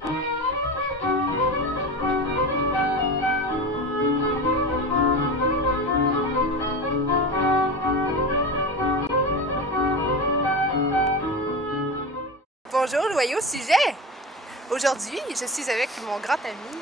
Bonjour, joyeux sujet! Aujourd'hui, je suis avec mon grand ami,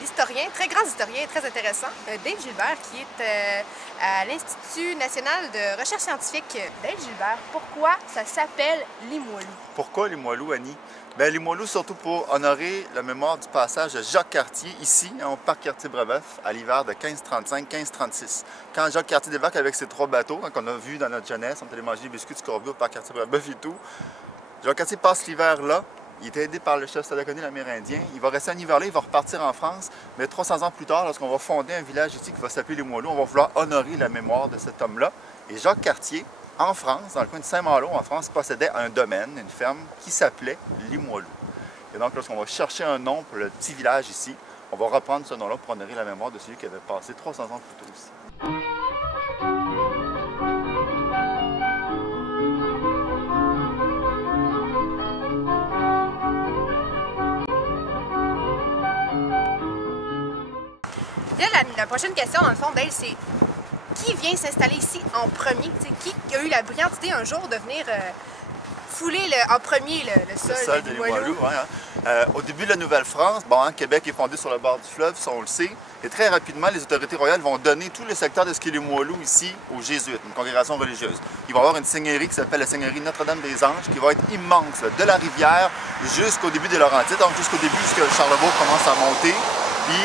l'historien, très grand historien, très intéressant, Dave Gilbert, qui est à l'Institut national de recherche scientifique. Dave Gilbert, pourquoi ça s'appelle Limoilou? Pourquoi Limoilou, Annie? Bien, Limoilou, surtout pour honorer la mémoire du passage de Jacques Cartier, ici, au parc Cartier-Brébeuf, à l'hiver de 1535-1536. Quand Jacques Cartier débarque avec ses 3 bateaux, qu'on a vu dans notre jeunesse, on allait manger des biscuits du Corbeau au parc Cartier-Brébeuf et tout, Jacques Cartier passe l'hiver là. Il était aidé par le chef Stadacone, l'Amérindien. Il va rester un hiver là, il va repartir en France. Mais 300 ans plus tard, lorsqu'on va fonder un village ici qui va s'appeler Limoilou, on va vouloir honorer la mémoire de cet homme-là. Et Jacques Cartier, en France, dans le coin de Saint-Malo, en France, possédait un domaine, une ferme, qui s'appelait Limoilou. Et donc, lorsqu'on va chercher un nom pour le petit village ici, on va reprendre ce nom-là pour honorer la mémoire de celui qui avait passé 300 ans plus tôt ici. La prochaine question, dans le fond, Dale, c'est qui vient s'installer ici en premier? T'sais, qui a eu la brillante idée un jour de venir fouler en premier le sol de Limoilou? Au début de la Nouvelle-France, Québec est fondé sur le bord du fleuve, ça on le sait, et très rapidement, les autorités royales vont donner tout le secteur de ce qu'est Limoilou ici aux Jésuites, une congrégation religieuse. Ils vont avoir une seigneurie qui s'appelle la seigneurie Notre-Dame-des-Anges, qui va être immense, de la rivière jusqu'au début des Laurentides, donc jusqu'au début, jusqu'à Charlebourg commence à monter, puis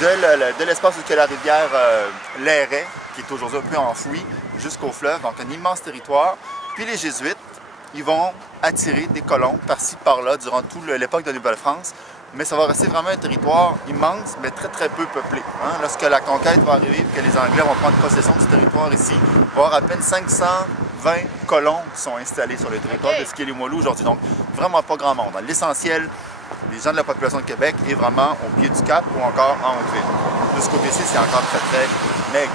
de l'espace où la rivière l'errait, qui est aujourd'hui un peu enfoui, jusqu'au fleuve, donc un immense territoire. Puis les Jésuites, ils vont attirer des colons par-ci, par-là, durant toute l'époque de la Nouvelle-France, mais ça va rester vraiment un territoire immense, mais très très peu peuplé. Lorsque la conquête va arriver, que les Anglais vont prendre possession du territoire ici, il va y avoir à peine 520 colons qui sont installés sur le territoire de ce qu'est Limoilou aujourd'hui, donc vraiment pas grand monde. L'essentiel, les gens de la population de Québec est vraiment au pied du Cap ou encore en Haute-Ville. De ce côté-ci, c'est encore très, très maigre.